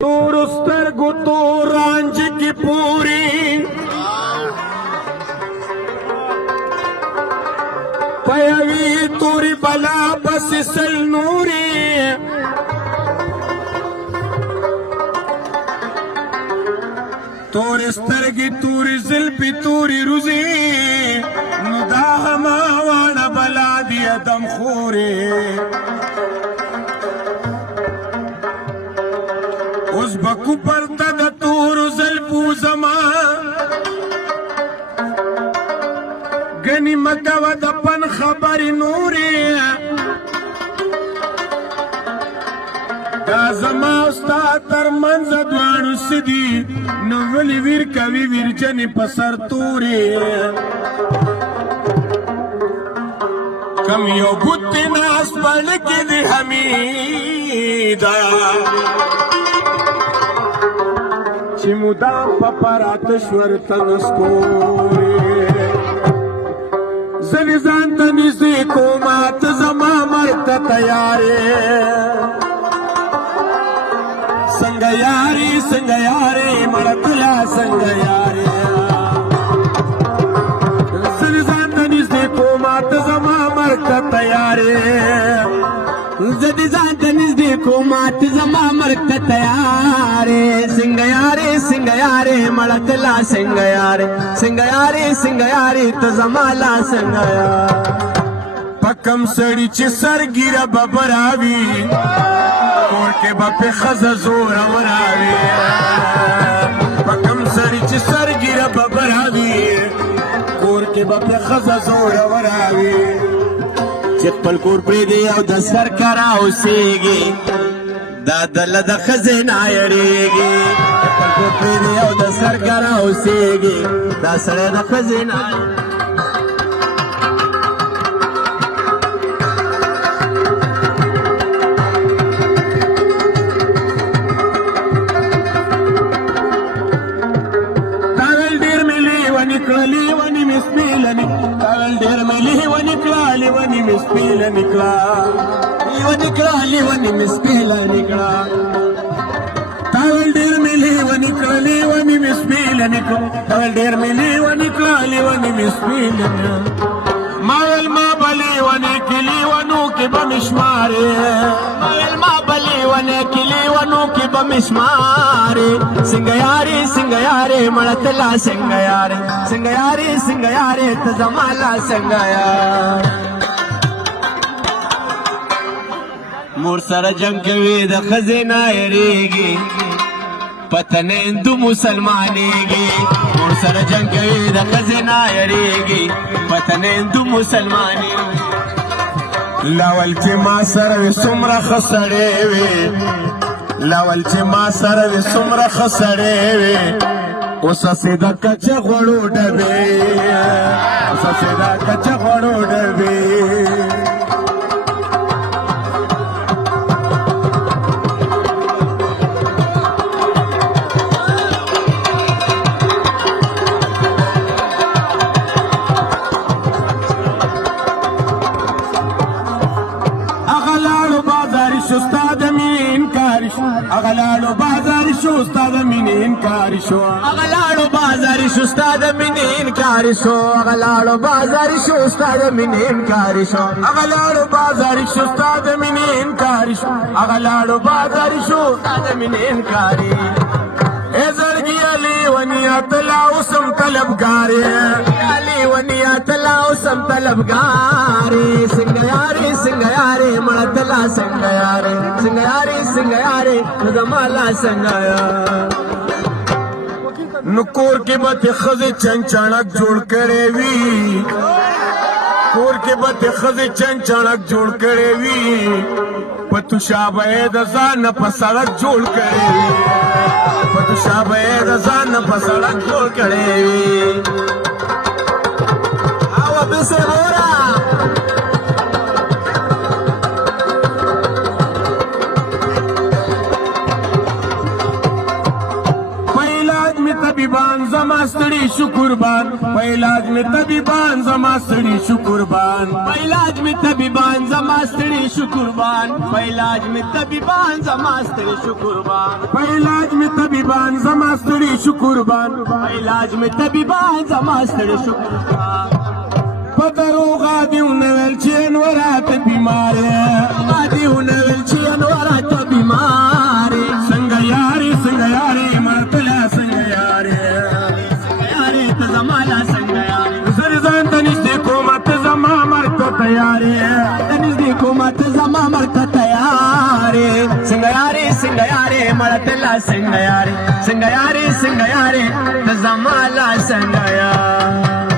तोरुस्तर गुतो रांझ की पूरी पयवी तोरी बला बस सल नूरी तोरिस्तर की तूरी जिल्पी तूरी रुजी नुदाहमा वाना बला दिया दम खोरे उस बकू पर तद तूर ज़ल्फू ज़मा गनीमत वद पन खबर नूरे दा ज़मा उस्ताद तर मंज़ द्वानु सिदी नवली वीर कवि वीर जनी पसर तूरे कमियों बुत्ती नास पढ़ के दे हमीदा चिमुदाम पपरातश्वर तनस्कोरे जनिजान तनिसे को मात जमा मर्त तयारे संगयारे मरतला संगयारे जनिजान तनिसे को मात जमा मर्त तयारे जदी जातनिस देखो मात जमा मरत तयारे सिंगयारे मळतला सिंगयारे त जमाला संगया पकम सडीची सरगिर बबरावी कोरके बापे खज जोर वरावी पकम सडीची सरगिर बबरावी कोरके बापे खज जोर वरावी चप्पल कोर प्रेदे औ द सरकारा ओसेगे दादल द खजना यरेगे चप्पल कोर प्रेदे औ द सरकारा ओसेगे दा सळे द खजना तावेल डेर मिली वनी कली वनी मिस्पिलनी तावेल डेर मिली वनी कली वनी मिस्पिल निकला लीवनी मिस्पिल निकला तावल डेर में लीवनी कली वनी मिस्पिल निकला तावल डेर में लीवनी कली वनी मिस्पिल मायल मा बली वने किली वनु के बमिशमारे मायल मा बली वने किली वनु के बमिशमारे सिंगयारे मळतला सिंगयारे त जमाला संगया मोर सर जंग के वेद खजना यरेगी पतने हिंदू मुसलमानेगी मोर सर जंग के वेद खजना यरेगी पतने हिंदू मुसलमाने लावल के मां सर वे सुमरा खसड़े वे लावल के मां सर वे सुमरा खसड़े वे उस सीधा कच्चा घोड़ो डबे उस सीधा कच्चा घोड़ो डबे अगलाडो बाजारी शोस्ताद मिनीन कारिशो अगलाडो बाजारी शोस्ताद मिनीन कारिशो अगलाडो बाजारी शोस्ताद मिनीन कारिशो अगलाडो बाजारी शोस्ताद मिनीन कारिशो अगलाडो बाजारी शोस्ताद मिनीन कारी एजरगी अली वनियत लाउसम तलबगारे अली वनियत लाउसम तलबगारे सिंगयारे मळतला सिंगयारे जमाला संगया नुकोर के बते खजे चंचणक जोड़ करेवी कोर के बते खजे चंचणक जोड़ करेवी पतुशाबे दजान पसड़क जोड़ करेवी पतुशाबे दजान पसड़क जोड़ करेवी आवा बिसे बोरा طبيبان زما ستړي شکربان په علاج می طبيبان زما ستړي شکربان په علاج می طبيبان زما ستړي شکربان په علاج می طبيبان زما ستړي شکربان په علاج می طبيبان زما ستړي شکربان په علاج می طبيبان زما ستړي شکربان پدروغا دیونه ول چې انورات بیمار دیونه ول چې انورات بیمار څنګه یاري مرتلا څنګه یاري ته زمالا څنګه یاري زر ځان ته نږدې کوم ته زما مرته تیارې ته نږدې کوم ته زما مرته تیارې څنګه یاري مرتلا څنګه یاري ته زمالا څنګه یاري